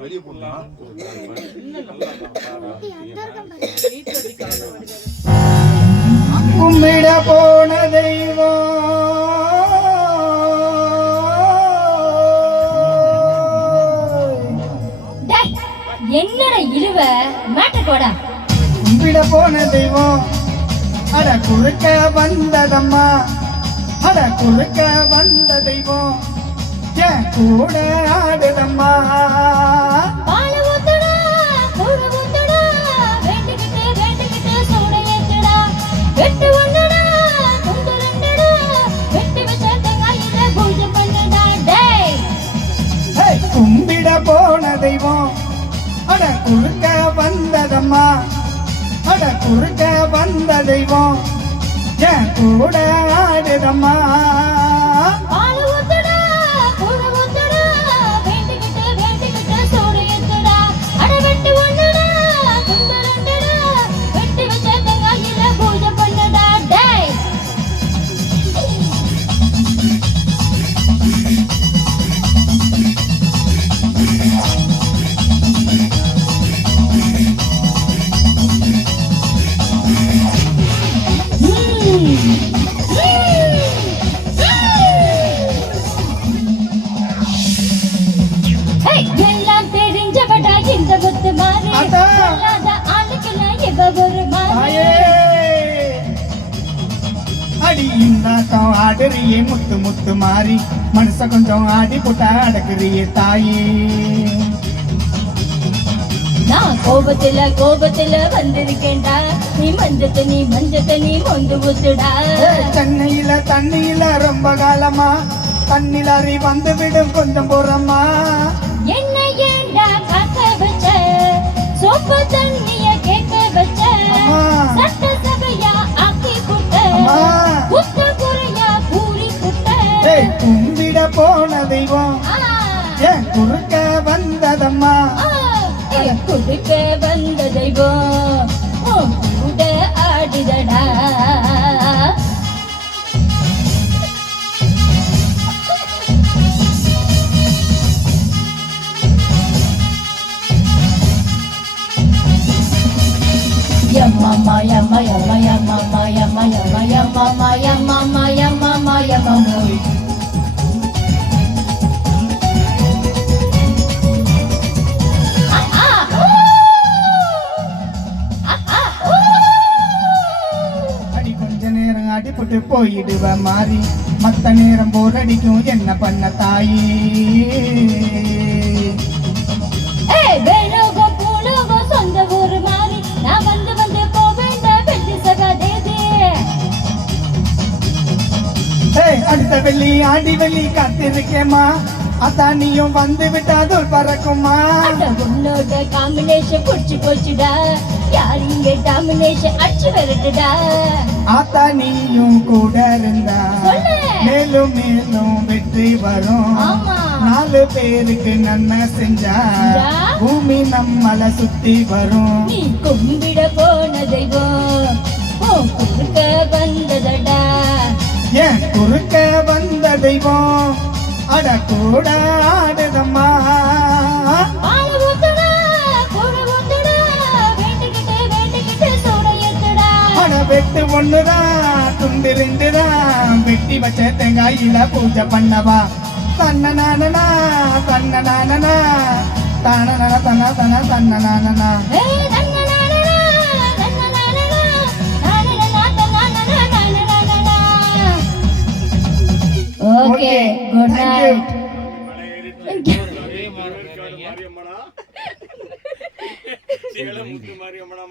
வெளியே போடலாம். கும்பிட போன தெய்வம் என்னடா இழுவ மேட்டக்கோடா. கும்பிட போன தெய்வம் அட குறுக்க வந்ததம்மா, அட குறுக்க வந்த தெய்வம் என் கூட ஆடுதம்மா. பால ஊத்துடா கூழ ஊத்துடா வேண்டிக்கிட்டு வேண்டிக்கிட்டு சூட ஏத்துடா வெட்டு ஒண்ணுடா துண்டு ரெண்டுடா வெட்டி வச்ச தேங்காயில பூஜை பண்ணுடா. டேய் கும்பிட போன தெய்வம் அட குறுக்க வந்ததம்மா, அட குறுக்க வந்த தெய்வம் என் கூட ஆடுதம்மா. பால ஊத்துடா கூழ ஊத்துடா வேண்டிக்கிட்டு வேண்டிக்கிட்டு சூட ஏத்துடா அட வெட்டு ஒண்ணுடா துண்டு ரெண்டுடா வெட்டி வச்ச தேங்காயில பூஜை பண்ணுடா. டேய் எல்லாம் தெரிஞ்சவடா இந்த புத்து மாறி சொல்லாத ஆளுக்கெல்லாம் இவ ஒரு மாறி. தாயே அடி இந்தாட்டம் ஆடுறியே முத்து முத்து மாறி மனச கொஞ்சம் ஆடி போட்டா அடக்குறியே தாயே. நான் கோபத்துல கோபத்துல வந்திருக்கேன்டா நீ மஞ்சத்த நீ மொந்து ஊத்துடா. சென்னையில தண்ணியில ரொம்ப காலமா தண்ணிலாரி வந்து விடும் கொஞ்சம் போறம்மா. என்ன ஏண்டா காக்க வச்ச சோப்பு தண்ணிய கேட்க வச்ச சட்ட சபையா ஆக்கி புட்ட குத்த குறையா பூரி புட்ட. கும்பிட போன தெய்வம் என் குறுக்க வந்ததம்மா, குடுக்க வந்த தெய்வம் உன் கூட ஆடுதடா. Yamama yama yama yamama yama yama yamama yamama yamama yamamoy. அடி கொஞ்ச நேரம் அடிபட்டு போயிடுவ மாறி மத்த நேரம் போர் அடிக்கும் என்ன பண்ண தாயே. வேணுகோ பூணுகோ சொந்த ஊரு மாறி நான் வந்து வந்து போவேண்ட வெள்ளி சகாதேதி. அடுத்த வெள்ளி ஆடி வெள்ளி காத்திருக்கேம்மா, அதான் நீயும் வந்து விட்டாதுள் பறக்குமா. உன்னோட காம்பினேஷன் புடிச்சு போச்சுடா யார் இங்க டாமினேஷன் அடிச்சு விரட்டுடா. ஆத்தா நீயும் கூட இருந்தா மேலும் மேலும் வெற்றி வரும். நாலு பேருக்கு நன்மை செஞ்சா பூமி நம்மள சுத்தி வரும். நீ கும்பிட போன தெய்வம் குறுக்க வந்ததடா. ஏன் குறுக்க வந்த தெய்வம் அட கூட ஆடுதம்மா. பால் ஊத்துடா கூழ ஊத்துடா வேண்டிக்கிட்டு வேண்டிக்கிட்டு சூட ஏத்துடா அட வெட்டு ஒண்ணுதான் துண்டு ரெண்டுதான் வெட்டி வச்ச தேங்காயில பூஜை பண்ணவா. தன்ன நானனா தன்ன நானனா தான தன தன தன்ன நானனா. Okay, good night. மாரியம்மனா